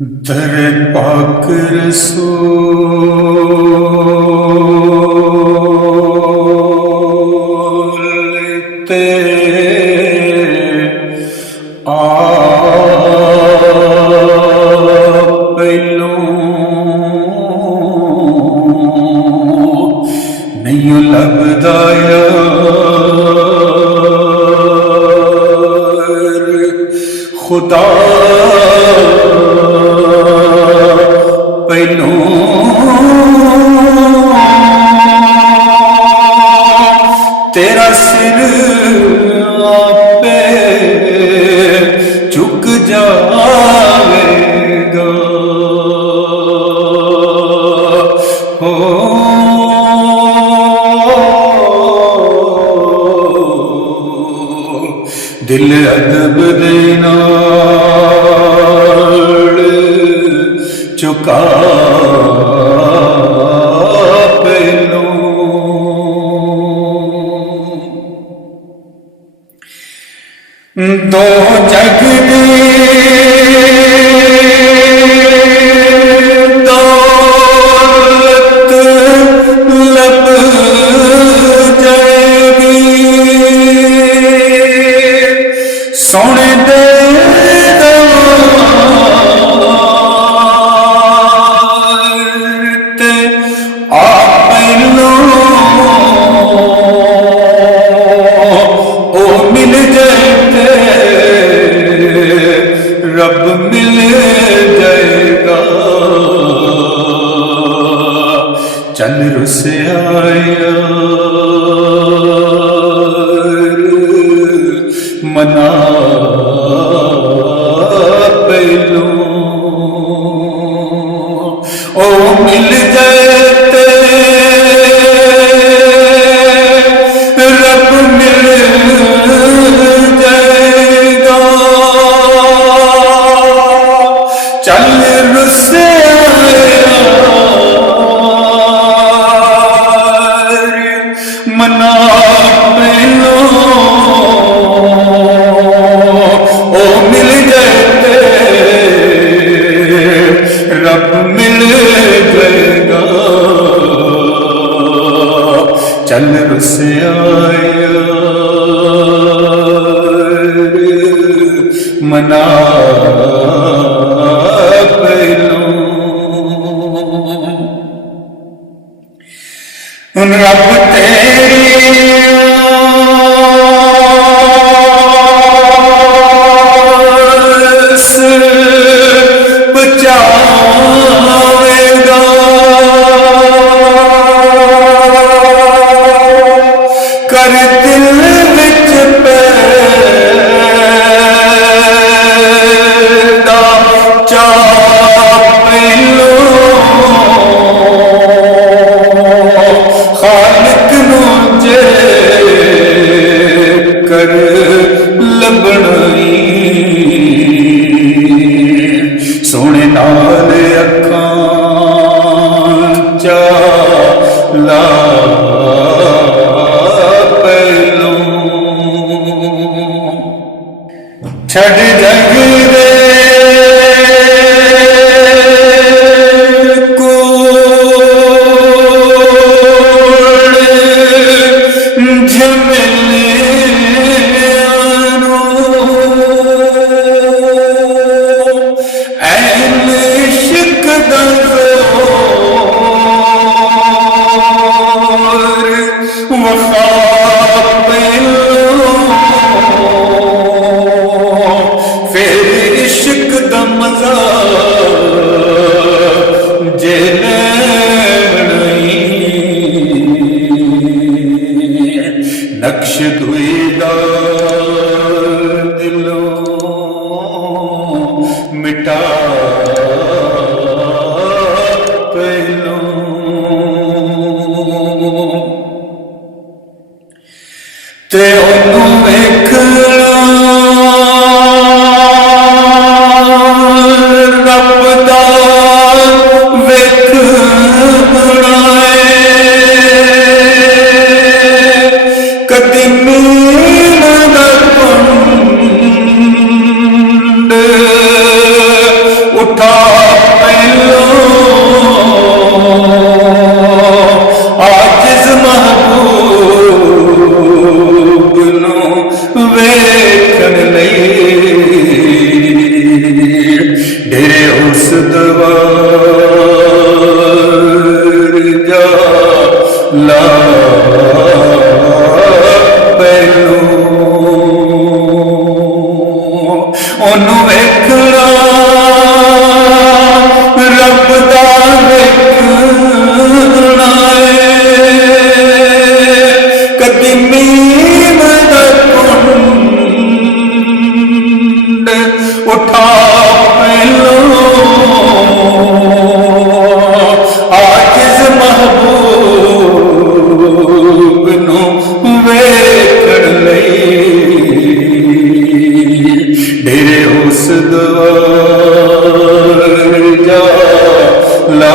दर पाक रसूल ते आ पहलू नहीं लभदा यार खुदा पहलू तेरा सिर आपे झुक जाएगा हो दिल अदब देना चुका पहलू दो जग दौलत लब जाएगी सोने दे रब मिल जाएगा चल रुसे आया मना पहलू ओ मिल जाते रब मिल जाएगा चल रुसे मना पहलू ओ मिल जाते रब मिल जाएगा चल रुसे आया मना रब तेरी बचावेगा कर दिल विच पैदा चाह पहलू खालिक नूं जे कर लभणाई सोने नाल अखां चा ला पहलू छड़ जग दे नक्श दुईदा दिलों मिटा पहलू ते ओनू वेखना रब दा वेखना कदी मीन दा पंड उठा डेरे उस दवार जा ला पहलू ओनू वेखना रब दा वेखना कदी मीम दा कुंड उठा पहलो आजिज़ महबूब नू वेखण लई डेरे उस दवार जा ला